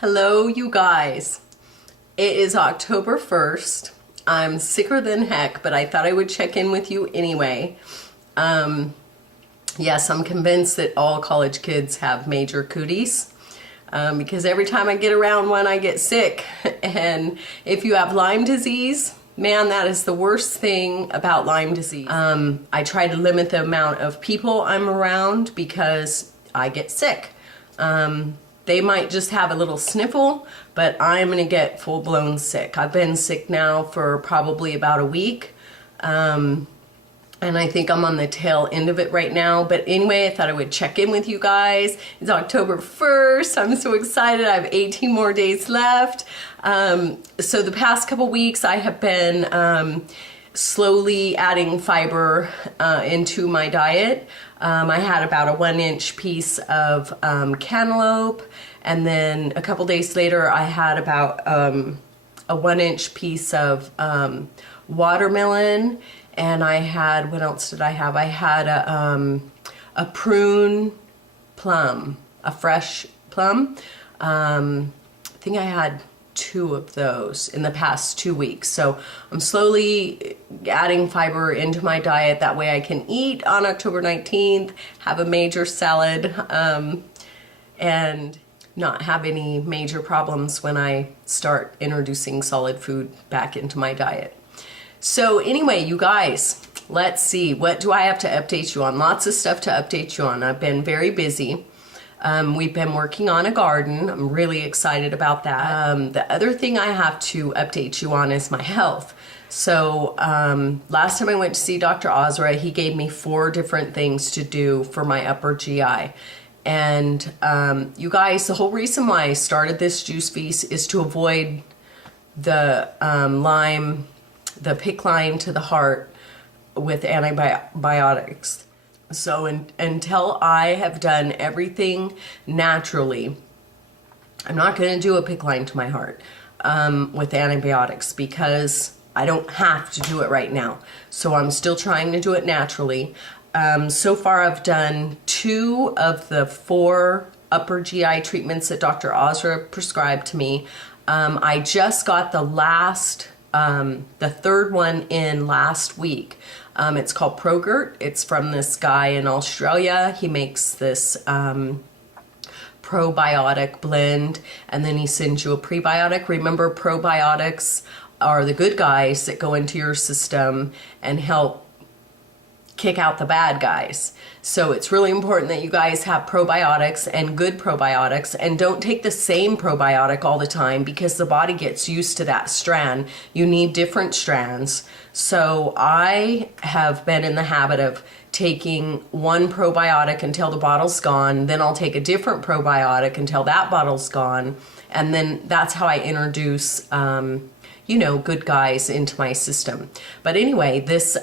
Hello, you guys. It is October 1st. I'm sicker than heck, but I thought I would check in with you anyway. Yes, I'm convinced that all college kids have major cooties because every time I get around one, I get sick. And if you have Lyme disease, man, that is the worst thing about Lyme disease. I try to limit the amount of people I'm around because I get sick. They might just have a little sniffle, but I'm gonna get full-blown sick. I've been sick now for probably about a week, and I think I'm on the tail end of it right now. But anyway, I thought I would check in with you guys. It's October 1st. I'm so excited. I have 18 more days left. So the past couple weeks, I have been slowly adding fiber into my diet. I had about a 1-inch piece of cantaloupe, and then a couple days later I had about a 1-inch piece of watermelon, and I had, what else did I have? I had a prune plum, a fresh plum. I think I had 2 of those in the past 2 weeks. So I'm slowly adding fiber into my diet. That way I can eat on October 19th, have a major salad, and not have any major problems when I start introducing solid food back into my diet. So anyway, you guys, let's see. What do I have to update you on? Lots of stuff to update you on. I've been very busy. We've been working on a garden. I'm really excited about that. The other thing I have to update you on is my health. So last time I went to see Dr. Ozra, he gave me 4 different things to do for my upper GI. And you guys, the whole reason why I started this juice feast is to avoid the Lyme, the PICC line to the heart with antibiotics. So until I have done everything naturally, I'm not going to do a PICC line to my heart with antibiotics because I don't have to do it right now. So I'm still trying to do it naturally. So far I've done 2 of the 4 upper GI treatments that Dr. Ozra prescribed to me. I just got the last, the 3rd one in last week. It's called ProGert. It's from this guy in Australia. He makes this probiotic blend, and then he sends you a prebiotic. Remember, probiotics are the good guys that go into your system and help kick out the bad guys. So it's really important that you guys have probiotics and good probiotics, and don't take the same probiotic all the time because the body gets used to that strand. You need different strands. So I have been in the habit of taking one probiotic until the bottle's gone, then I'll take a different probiotic until that bottle's gone, and then that's how I introduce you know, good guys into my system. But anyway, this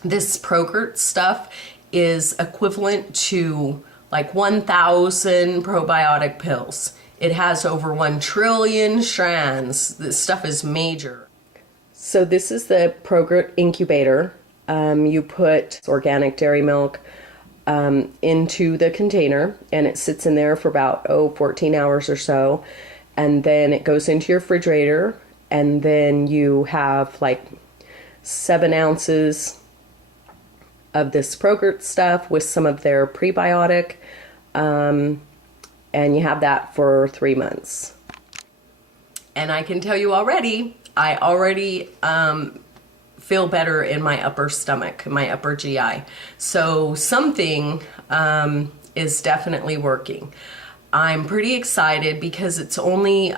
ProGert stuff is equivalent to like 1,000 probiotic pills. It has over 1 trillion strands. This stuff is major. So this is the ProGert incubator. You put organic dairy milk into the container, and it sits in there for about 14 hours or so, and then it goes into your refrigerator, and then you have like 7 ounces of this ProGert stuff with some of their prebiotic, and you have that for 3 months. And I can tell you already, I already feel better in my upper stomach, my upper GI. So something is definitely working. I'm pretty excited because it's only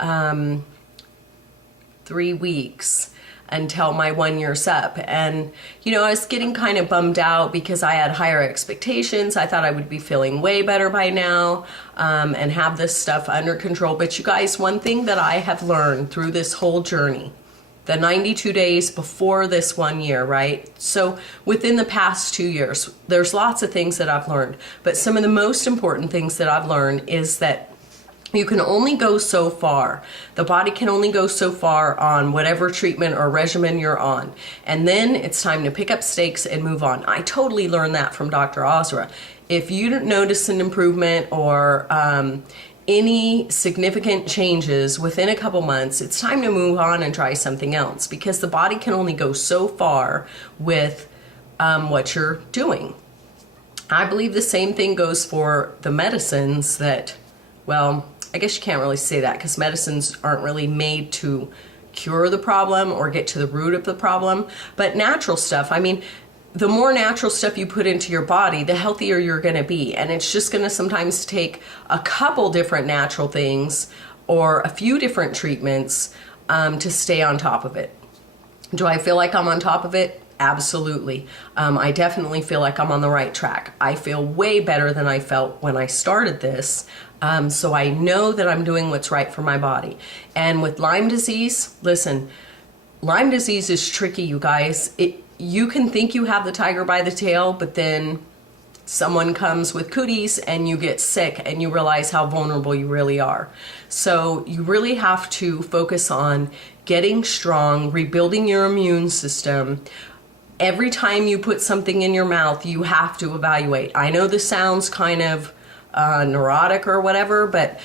3 weeks until my 1 year's up. And, you know, I was getting kind of bummed out because I had higher expectations. I thought I would be feeling way better by now and have this stuff under control. But you guys, one thing that I have learned through this whole journey, the 92 days before this 1 year, right? So within the past 2 years, there's lots of things that I've learned. But some of the most important things that I've learned is that you can only go so far. The body can only go so far on whatever treatment or regimen you're on. And then it's time to pick up stakes and move on. I totally learned that from Dr. Ozra. If you don't notice an improvement or any significant changes within a couple months, it's time to move on and try something else, because the body can only go so far with what you're doing. I believe the same thing goes for the medicines that, well, I guess you can't really say that, because medicines aren't really made to cure the problem or get to the root of the problem. But natural stuff, I mean, the more natural stuff you put into your body, the healthier you're going to be. And it's just going to sometimes take a couple different natural things or a few different treatments to stay on top of it. Do I feel like I'm on top of it? Absolutely. I definitely feel like I'm on the right track. I feel way better than I felt when I started this. So I know that I'm doing what's right for my body. And with Lyme disease, listen, Lyme disease is tricky, you guys. You can think you have the tiger by the tail, but then someone comes with cooties and you get sick and you realize how vulnerable you really are. So you really have to focus on getting strong, rebuilding your immune system. Every time you put something in your mouth, you have to evaluate. I know this sounds kind of neurotic or whatever, but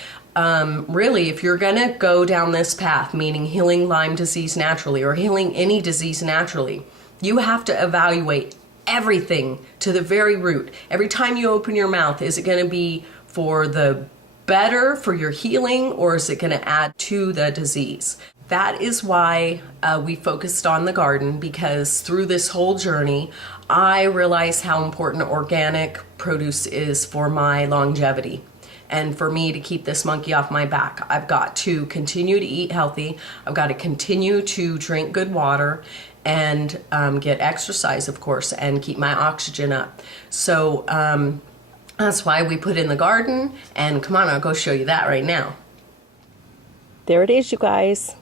really, if you're gonna go down this path, meaning healing Lyme disease naturally or healing any disease naturally, you have to evaluate everything to the very root. Every time you open your mouth, is it going to be for the better, for your healing, or is it going to add to the disease? That is why we focused on the garden, because through this whole journey, I realized how important organic produce is for my longevity. And for me to keep this monkey off my back, I've got to continue to eat healthy. I've got to continue to drink good water and get exercise, of course, and keep my oxygen up. So that's why we put in the garden. And come on, I'll go show you that right now. There it is, you guys.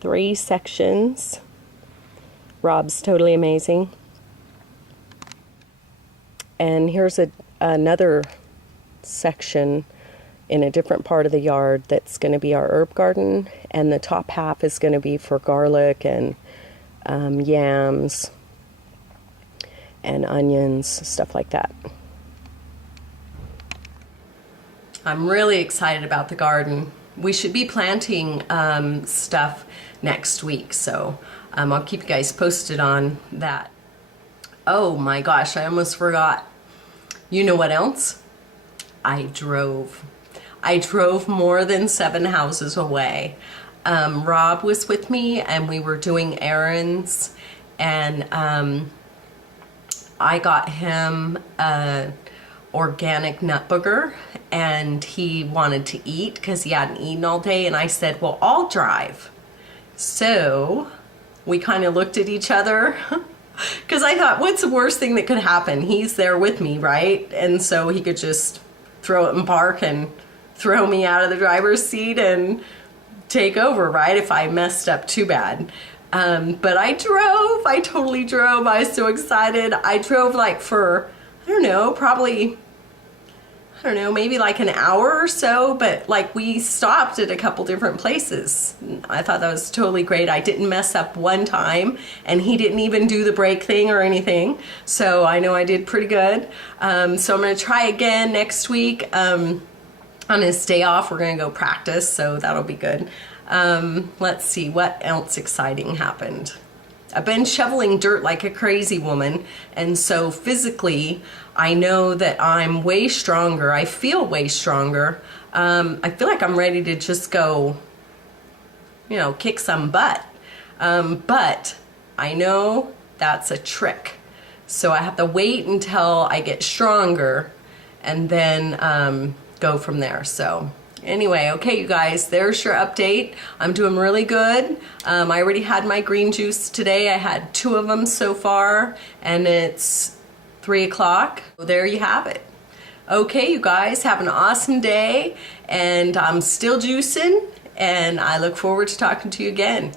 3 sections. Rob's totally amazing. And here's another section in a different part of the yard that's going to be our herb garden, and the top half is going to be for garlic and yams and onions, stuff like that. I'm really excited about the garden. We should be planting stuff next week, so I'll keep you guys posted on that. Oh my gosh, I almost forgot. You know what else? I drove more than 7 houses away. Rob was with me and we were doing errands, and I got him an organic nut booger, and he wanted to eat because he hadn't eaten all day, and I said, well, I'll drive. So we kind of looked at each other because I thought, what's the worst thing that could happen? He's there with me, right? And so he could just throw it in park and throw me out of the driver's seat and take over, right, if I messed up too bad. But I totally drove. I was so excited. I drove like for, I don't know, probably, maybe like an hour or so, but like we stopped at a couple different places. I thought that was totally great. I didn't mess up one time, and he didn't even do the brake thing or anything. So I know I did pretty good. So I'm gonna try again next week. On his day off, we're gonna go practice, so that'll be good. Let's see, what else exciting happened? I've been shoveling dirt like a crazy woman, and so physically, I know that I'm way stronger. I feel way stronger. I feel like I'm ready to just go, kick some butt. But I know that's a trick. So I have to wait until I get stronger and then go from there. So anyway, okay, you guys, there's your update. I'm doing really good. I already had my green juice today. I had 2 of them so far, and it's 3 o'clock. There you have it. Okay, you guys, have an awesome day, and I'm still juicing, and I look forward to talking to you again.